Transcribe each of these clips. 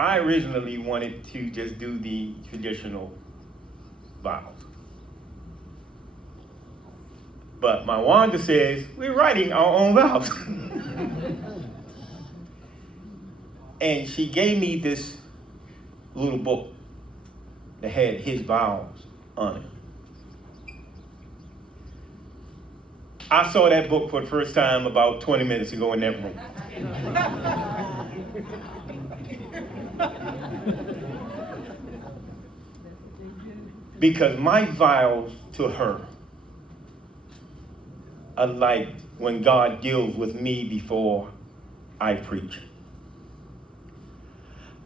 I originally wanted to just do the traditional vows. But my Wanda says, we're writing our own vows. And she gave me this little book that had his vows on it. I saw that book for the first time about 20 minutes ago in that room. Because my vows to her are like when God deals with me before I preach.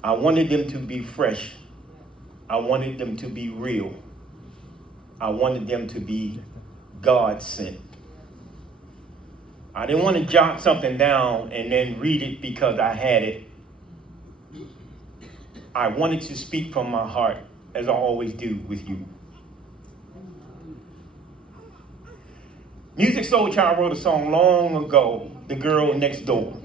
I wanted them to be fresh. I wanted them to be real. I wanted them to be God sent. I didn't want to jot something down and then read it because I had it. I wanted to speak from my heart, as I always do with you. Music Soul Child wrote a song long ago, The Girl Next Door.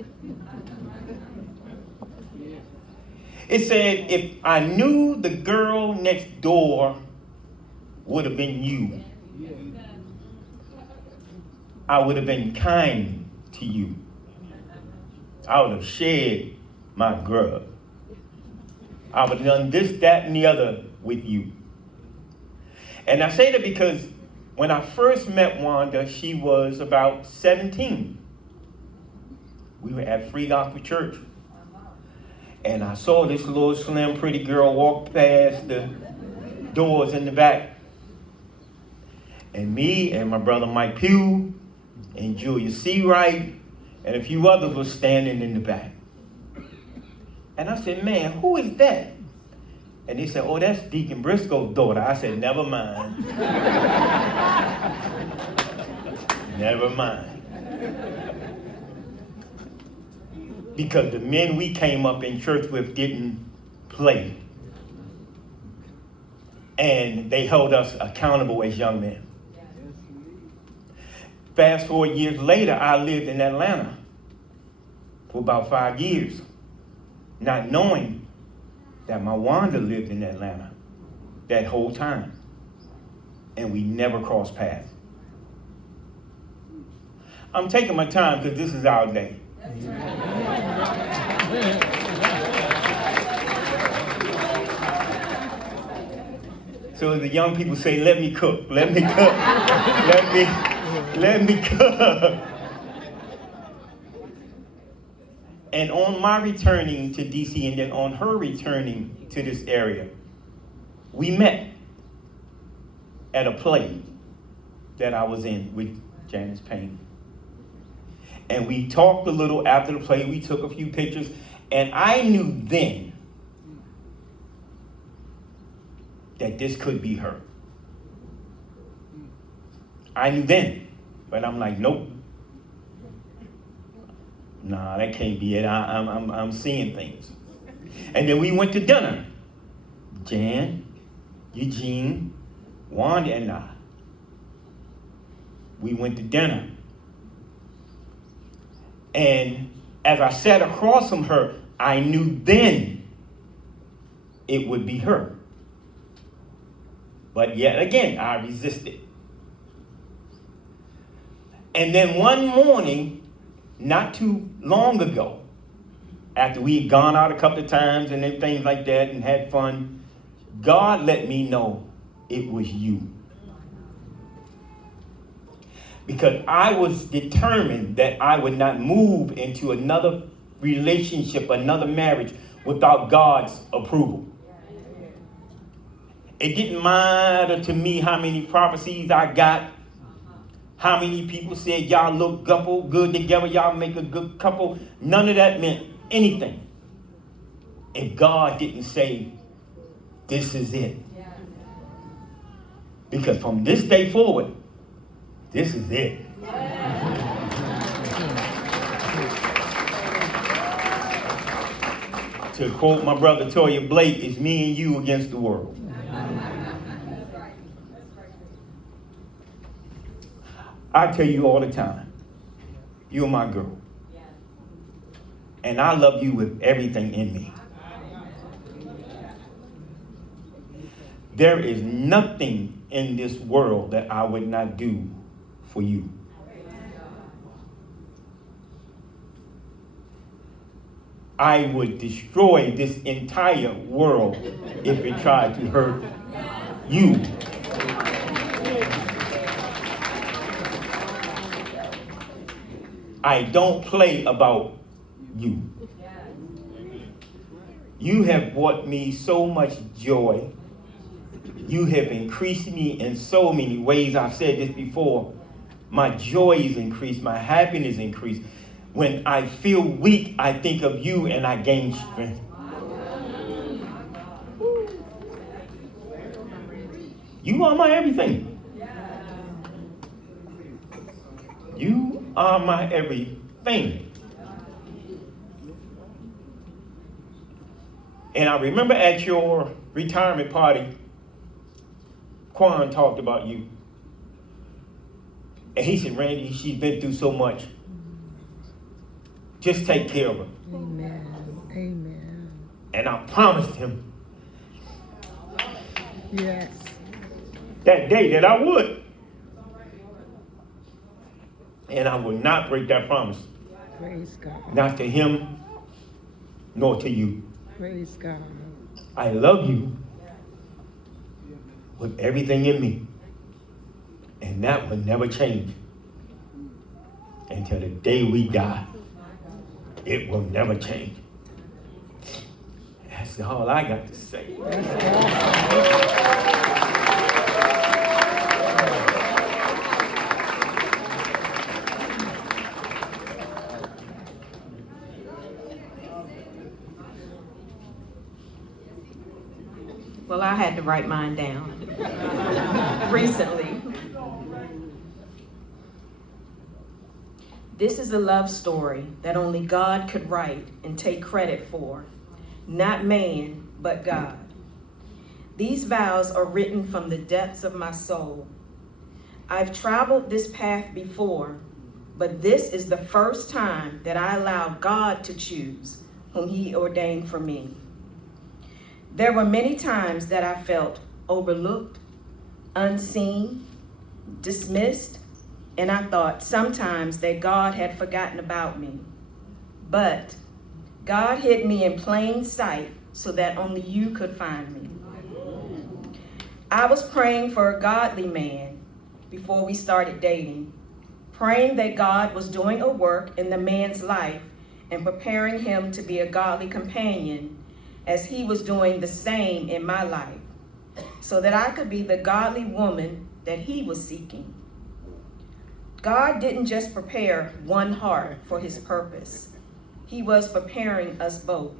It said, if I knew the girl next door would have been you, I would have been kind to you. I would have shared my grub. I would have done this, that, and the other with you. And I say that because when I first met Wanda, she was about 17. We were at Free Gospel Church. And I saw this little slim, pretty girl walk past the doors in the back. And me and my brother Mike Pugh and Julia Seawright and a few others were standing in the back. And I said, man, who is that? And they said, oh, that's Deacon Briscoe's daughter. I said, never mind. Never mind. Because the men we came up in church with didn't play. And they held us accountable as young men. Fast forward years later, I lived in Atlanta for about 5 years, not knowing that my Wanda lived in Atlanta that whole time. And we never crossed paths. I'm taking my time because this is our day. So the young people say, let me cook, let me cook, let me cook. And on my returning to DC and then on her returning to this area, we met at a play that I was in with Janice Payne. And we talked a little after the play. We took a few pictures. And I knew then that this could be her. I knew then. But I'm like, nope. Nah, that can't be it. I'm seeing things. And then we went to dinner. Jan, Eugene, Wanda, and I. We went to dinner. And as I sat across from her, I knew then it would be her. But yet again, I resisted. And then one morning, not too long ago, after we had gone out a couple of times and then things like that and had fun, God let me know it was you. Because I was determined that I would not move into another relationship, another marriage, without God's approval. It didn't matter to me how many prophecies I got, how many people said y'all look couple good together, y'all make a good couple. None of that meant anything if God didn't say, this is it. Because from this day forward, this is it. To quote my brother Toya Blake, it's me and you against the world. I tell you all the time, you're my girl. And I love you with everything in me. There is nothing in this world that I would not do for you. I would destroy this entire world if it tried to hurt you. I don't play about you. You have brought me so much joy. You have increased me in so many ways. I've said this before. My joy is increased. My happiness increased. When I feel weak, I think of you and I gain strength. You are my everything. You are my everything. And I remember at your retirement party, Quan talked about you. And he said, Randy, she's been through so much. Just take care of her. Amen. Amen. And I promised him Yes. that day that I would. And I will not break that promise. Praise God. Not to him, nor to you. Praise God. I love you with everything in me. And that will never change until the day we die. It will never change. That's all I got to say. Well, I had to write mine down recently. This is a love story that only God could write and take credit for. Not man, but God. These vows are written from the depths of my soul. I've traveled this path before, but this is the first time that I allowed God to choose whom He ordained for me. There were many times that I felt overlooked, unseen, dismissed, and I thought sometimes that God had forgotten about me. But God hid me in plain sight so that only you could find me. I was praying for a godly man before we started dating, praying that God was doing a work in the man's life and preparing him to be a godly companion as he was doing the same in my life, so that I could be the godly woman that he was seeking. God didn't just prepare one heart for his purpose. He was preparing us both.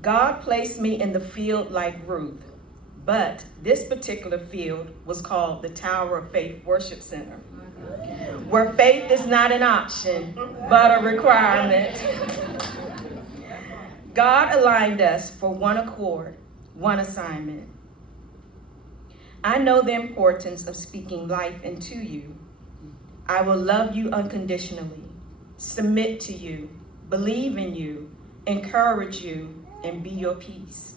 God placed me in the field like Ruth, but this particular field was called the Tower of Faith Worship Center, where faith is not an option, but a requirement. God aligned us for one accord, one assignment. I know the importance of speaking life into you. I will love you unconditionally, submit to you, believe in you, encourage you, and be your peace.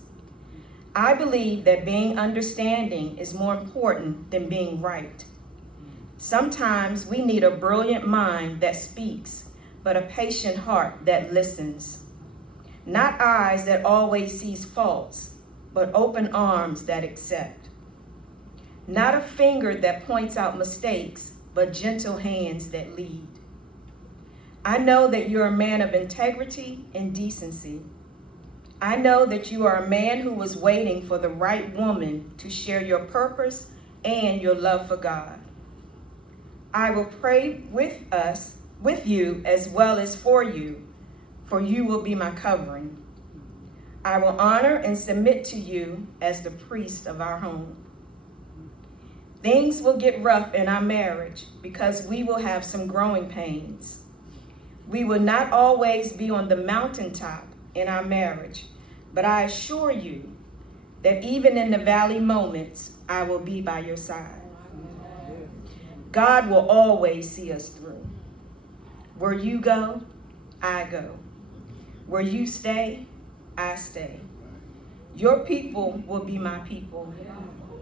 I believe that being understanding is more important than being right. Sometimes we need a brilliant mind that speaks, but a patient heart that listens. Not eyes that always sees faults, but open arms that accept. Not a finger that points out mistakes, but gentle hands that lead. I know that you're a man of integrity and decency. I know that you are a man who was waiting for the right woman to share your purpose and your love for God. I will pray with you as well as for you will be my covering. I will honor and submit to you as the priest of our home. Things will get rough in our marriage because we will have some growing pains. We will not always be on the mountaintop in our marriage, but I assure you that even in the valley moments, I will be by your side. God will always see us through. Where you go, I go. Where you stay, I stay. Your people will be my people,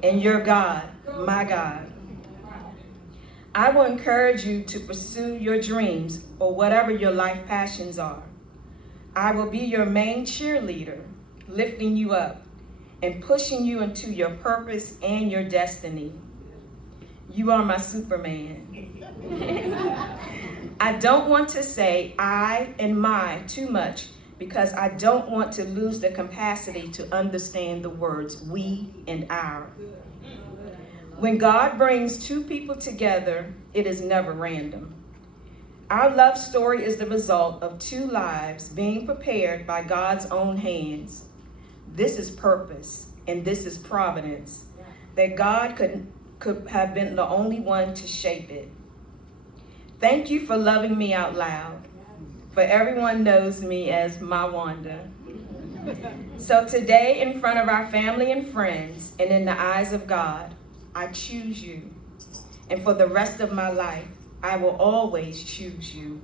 and your God, my God. I will encourage you to pursue your dreams or whatever your life passions are. I will be your main cheerleader, lifting you up and pushing you into your purpose and your destiny. You are my Superman. I don't want to say I and my too much because I don't want to lose the capacity to understand the words we and our. When God brings two people together, it is never random. Our love story is the result of two lives being prepared by God's own hands. This is purpose, and this is providence, that God could have been the only one to shape it. Thank you for loving me out loud, for everyone knows me as my Wanda. So today, in front of our family and friends, and in the eyes of God, I choose you. And for the rest of my life, I will always choose you.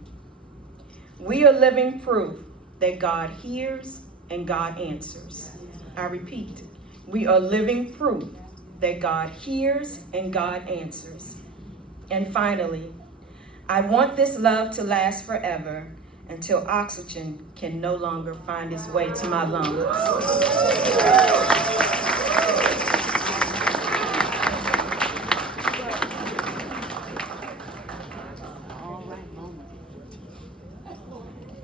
We are living proof that God hears and God answers. I repeat, we are living proof that God hears and God answers. And finally, I want this love to last forever until oxygen can no longer find its way to my lungs.